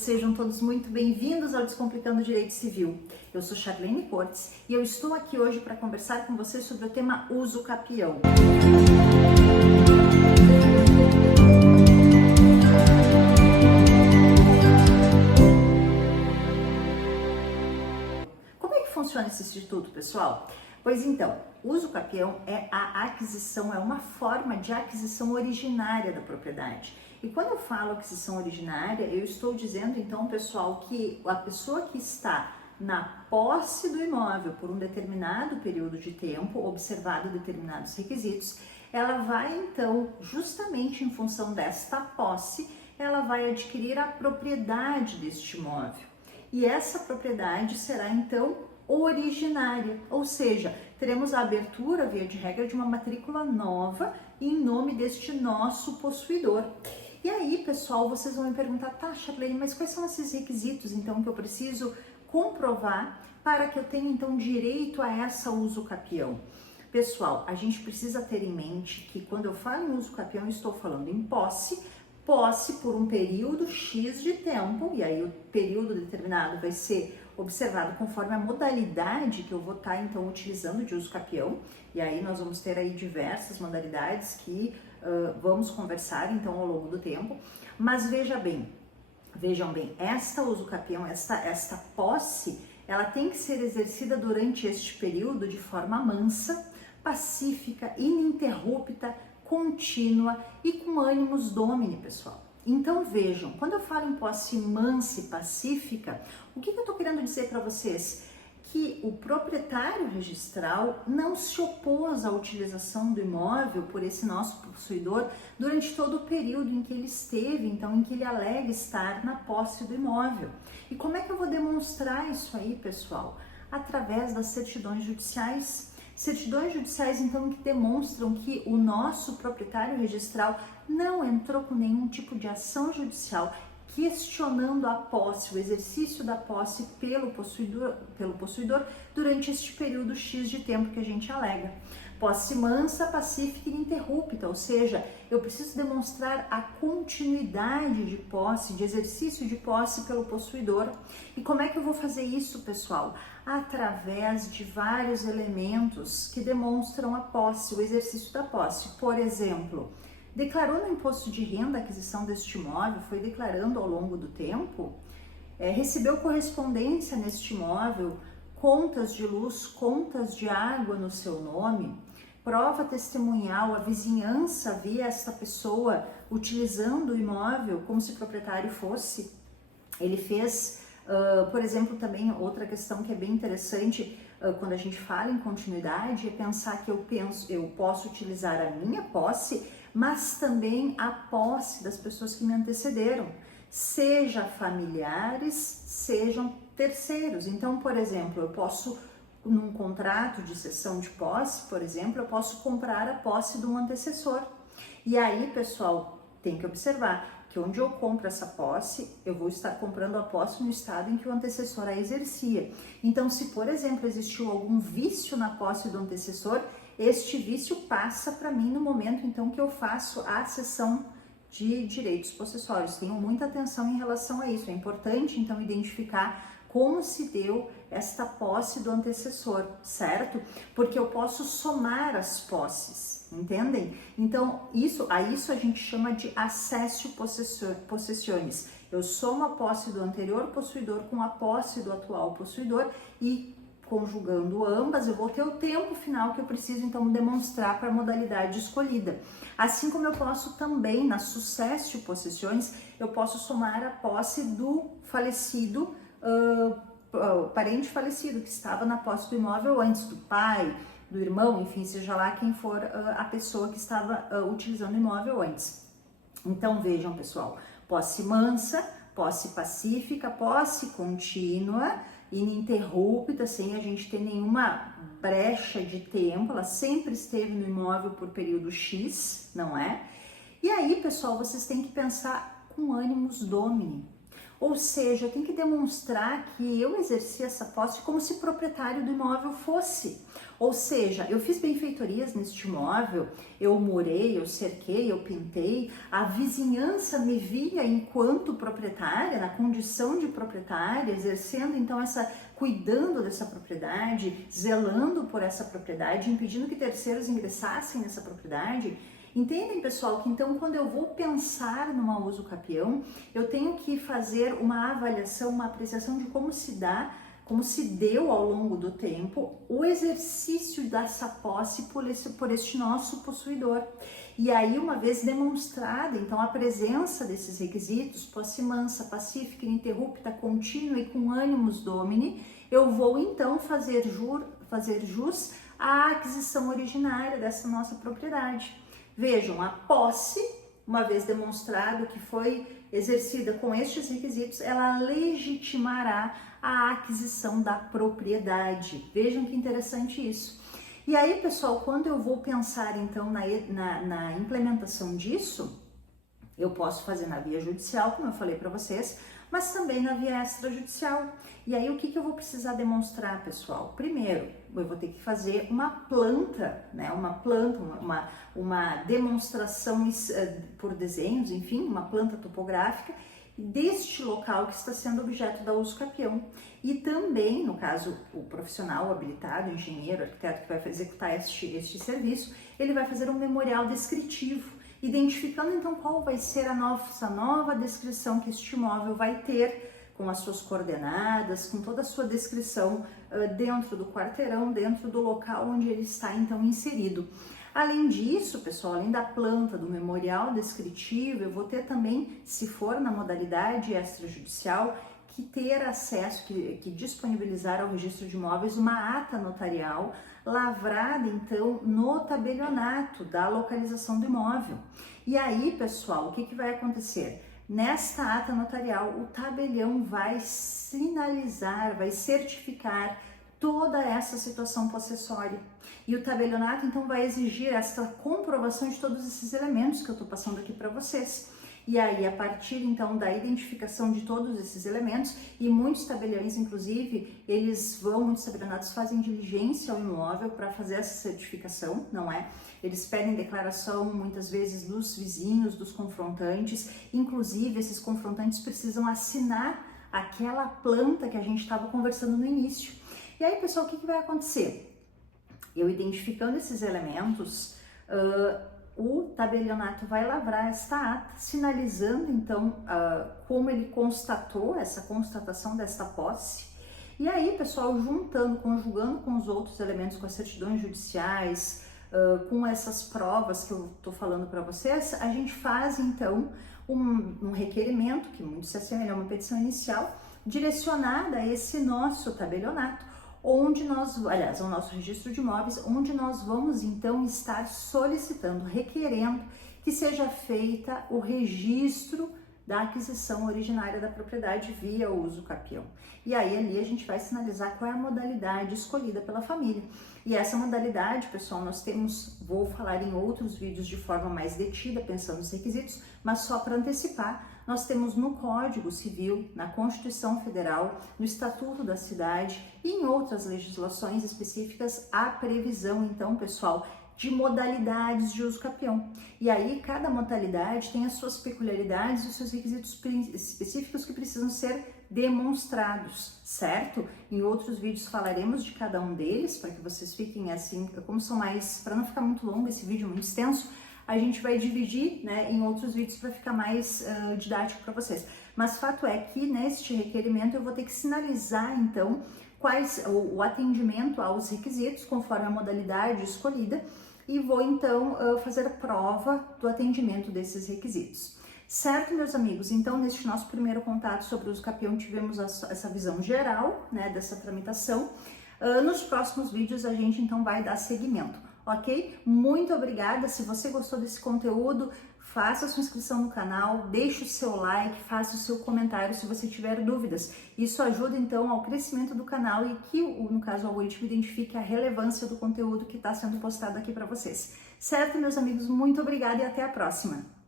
Sejam todos muito bem-vindos ao Descomplicando Direito Civil. Eu sou Charlene Cortes e eu estou aqui hoje para conversar com você sobre o tema uso capião. Como é que funciona esse instituto, pessoal? Pois então, uso capião é a aquisição, é uma forma de aquisição originária da propriedade. E quando eu falo aquisição originária, eu estou dizendo então, pessoal, que a pessoa que está na posse do imóvel por um determinado período de tempo, observado determinados requisitos, ela vai então, justamente em função desta posse, ela vai adquirir a propriedade deste imóvel. E essa propriedade será então originária, ou seja, teremos a abertura, via de regra, de uma matrícula nova em nome deste nosso possuidor. E aí, pessoal, vocês vão me perguntar, tá, Charlene, mas quais são esses requisitos, então, que eu preciso comprovar para que eu tenha, então, direito a essa uso capião? Pessoal, a gente precisa ter em mente que quando eu falo em uso capião, eu estou falando em posse por um período X de tempo, e aí o período determinado vai ser observado conforme a modalidade que eu vou estar, então, utilizando de uso capião, e aí nós vamos ter aí diversas modalidades que vamos conversar, então, ao longo do tempo, mas vejam bem, esta uso capião, esta posse, ela tem que ser exercida durante este período de forma mansa, pacífica, ininterrupta, contínua e com ânimos domini, pessoal. Então vejam, quando eu falo em posse mansa e pacífica, o que eu estou querendo dizer para vocês? Que o proprietário registral não se opôs à utilização do imóvel por esse nosso possuidor durante todo o período em que ele esteve, então em que ele alega estar na posse do imóvel. E como é que eu vou demonstrar isso aí, pessoal? Através das certidões judiciais. Certidões judiciais, então, que demonstram que o nosso proprietário registral não entrou com nenhum tipo de ação judicial questionando a posse, o exercício da posse pelo possuidor durante este período X de tempo que a gente alega. Posse mansa, pacífica e ininterrupta, ou seja, eu preciso demonstrar a continuidade de posse, de exercício de posse pelo possuidor. E como é que eu vou fazer isso, pessoal? Através de vários elementos que demonstram a posse, o exercício da posse. Por exemplo, declarou no imposto de renda a aquisição deste imóvel, foi declarando ao longo do tempo, recebeu correspondência neste imóvel, contas de luz, contas de água no seu nome, prova testemunhal, a vizinhança via esta pessoa utilizando o imóvel como se proprietário fosse. Ele fez, por exemplo, também outra questão que é bem interessante, quando a gente fala em continuidade, é pensar que eu posso utilizar a minha posse, mas também a posse das pessoas que me antecederam, seja familiares, sejam terceiros. Então, por exemplo, eu posso, num contrato de cessão de posse, por exemplo, eu posso comprar a posse de um antecessor. E aí, pessoal, tem que observar que onde eu compro essa posse, eu vou estar comprando a posse no estado em que o antecessor a exercia. Então, se, por exemplo, existiu algum vício na posse do antecessor, este vício passa para mim no momento, então, que eu faço a cessão de direitos possessórios. Tenham muita atenção em relação a isso. É importante, então, identificar como se deu esta posse do antecessor, certo? Porque eu posso somar as posses, entendem? Então, a isso a gente chama de accessio possessionis. Eu somo a posse do anterior possuidor com a posse do atual possuidor e, conjugando ambas, eu vou ter o tempo final que eu preciso, então, demonstrar para a modalidade escolhida. Assim como eu posso também, na successio possessionis, eu posso somar a posse do falecido, parente falecido, que estava na posse do imóvel antes, do pai, do irmão, enfim, seja lá quem for a pessoa que estava utilizando o imóvel antes. Então, vejam, pessoal, posse mansa, posse pacífica, posse contínua, ininterrupta, sem a gente ter nenhuma brecha de tempo, ela sempre esteve no imóvel por período X, não é? E aí, pessoal, vocês têm que pensar com ânimos domini. Ou seja, eu tenho que demonstrar que eu exerci essa posse como se proprietário do imóvel fosse. Ou seja, eu fiz benfeitorias neste imóvel, eu murei, eu cerquei, eu pintei, a vizinhança me via enquanto proprietária, na condição de proprietária, exercendo então cuidando dessa propriedade, zelando por essa propriedade, impedindo que terceiros ingressassem nessa propriedade. Entendem, pessoal, que então quando eu vou pensar numa uso capião, eu tenho que fazer uma avaliação, uma apreciação de como se deu ao longo do tempo o exercício dessa posse por este nosso possuidor. E aí, uma vez demonstrada, então, a presença desses requisitos, posse mansa, pacífica, ininterrupta, contínua e com ânimos domini, eu vou então fazer jus à aquisição originária dessa nossa propriedade. Vejam, a posse, uma vez demonstrado que foi exercida com estes requisitos, ela legitimará a aquisição da propriedade. Vejam que interessante isso. E aí, pessoal, quando eu vou pensar então na implementação disso, eu posso fazer na via judicial, como eu falei para vocês, mas também na via extrajudicial. E aí, o que eu vou precisar demonstrar, pessoal? Primeiro, eu vou ter que fazer uma planta, né? Uma demonstração por desenhos, enfim, uma planta topográfica deste local que está sendo objeto da uso capião. E também, no caso, o profissional habilitado, o engenheiro, arquiteto que vai executar este serviço, ele vai fazer um memorial descritivo, identificando então qual vai ser a nossa nova descrição que este imóvel vai ter, com as suas coordenadas, com toda a sua descrição dentro do quarteirão, dentro do local onde ele está então inserido. Além disso, pessoal, além da planta, do memorial descritivo, eu vou ter também, se for na modalidade extrajudicial, que ter acesso, que disponibilizar ao registro de imóveis uma ata notarial lavrada, então, no tabelionato da localização do imóvel. E aí, pessoal, o que vai acontecer? Nesta ata notarial, o tabelião vai sinalizar, vai certificar toda essa situação possessória. E o tabelionato, então, vai exigir essa comprovação de todos esses elementos que eu estou passando aqui para vocês. E aí, a partir, então, da identificação de todos esses elementos, e muitos tabeliões, inclusive, muitos tabelionatos fazem diligência ao imóvel para fazer essa certificação, não é? Eles pedem declaração, muitas vezes, dos vizinhos, dos confrontantes, inclusive, esses confrontantes precisam assinar aquela planta que a gente estava conversando no início. E aí, pessoal, o que vai acontecer? Eu identificando esses elementos, o tabelionato vai lavrar esta ata, sinalizando então como ele constatou essa constatação desta posse. E aí, pessoal, conjugando com os outros elementos, com as certidões judiciais, com essas provas que eu estou falando para vocês, a gente faz então um requerimento, que muito se assemelha a uma petição inicial, direcionada a esse nosso tabelionato, ao nosso registro de imóveis, onde nós vamos então estar solicitando, requerendo que seja feita o registro da aquisição originária da propriedade via uso capião. E aí ali a gente vai sinalizar qual é a modalidade escolhida pela família. E essa modalidade, pessoal, vou falar em outros vídeos de forma mais detida, pensando nos requisitos, mas só para antecipar, nós temos no Código Civil, na Constituição Federal, no Estatuto da Cidade e em outras legislações específicas a previsão, então, pessoal, de modalidades de uso capião. E aí, cada modalidade tem as suas peculiaridades e os seus requisitos específicos que precisam ser demonstrados, certo? Em outros vídeos falaremos de cada um deles, para que vocês fiquem assim, para não ficar muito longo esse vídeo, muito extenso, a gente vai dividir, né, em outros vídeos para ficar mais didático para vocês. Mas fato é que neste requerimento eu vou ter que sinalizar, então, o atendimento aos requisitos conforme a modalidade escolhida e vou, então, fazer a prova do atendimento desses requisitos. Certo, meus amigos? Então, neste nosso primeiro contato sobre o uso capião, tivemos essa visão geral, né, dessa tramitação. Nos próximos vídeos, a gente, então, vai dar seguimento, ok? Muito obrigada. Se você gostou desse conteúdo, faça a sua inscrição no canal, deixe o seu like, faça o seu comentário se você tiver dúvidas. Isso ajuda, então, ao crescimento do canal e que, no caso, o algoritmo identifique a relevância do conteúdo que está sendo postado aqui para vocês. Certo, meus amigos? Muito obrigada e até a próxima!